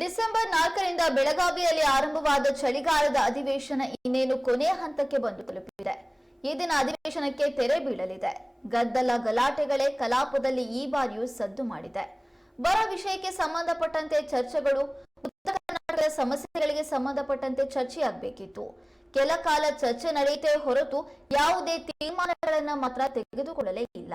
December 4ರಿಂದ ಬೆಳಗಾವಿಯಲ್ಲಿ ಆರಂಭವಾದ ಚಳಿಗಾಲದ ಅಧಿವೇಶನ ಇನ್ನೇನು ಕೊನೆಯ ಹಂತಕ್ಕೆ ಬಂದು ತಲುಪಿದೆ. ಈ ದಿನ ಅಧಿವೇಶನಕ್ಕೆ ತೆರೆ ಬೀಳಲಿದೆ. ಗದ್ದಲ ಗಲಾಟೆಗಳೇ ಕಲಾಪದಲ್ಲಿ ಈ ಬಾರಿಯೂ ಸದ್ದು ಮಾಡಿದೆ. ಬರ ವಿಷಯಕ್ಕೆ ಸಂಬಂಧಪಟ್ಟಂತೆ ಚರ್ಚೆಗಳು, ಉತ್ತರ ಕರ್ನಾಟಕದ ಸಮಸ್ಯೆಗಳಿಗೆ ಸಂಬಂಧಪಟ್ಟಂತೆ ಚರ್ಚೆಯಾಗಬೇಕಿತ್ತು. ಕೆಲ ಕಾಲ ಚರ್ಚೆ ನಡೆಯುತ್ತೆ ಹೊರತು ಯಾವುದೇ ತೀರ್ಮಾನಗಳನ್ನು ಮಾತ್ರ ತೆಗೆದುಕೊಳ್ಳಲೇ ಇಲ್ಲ.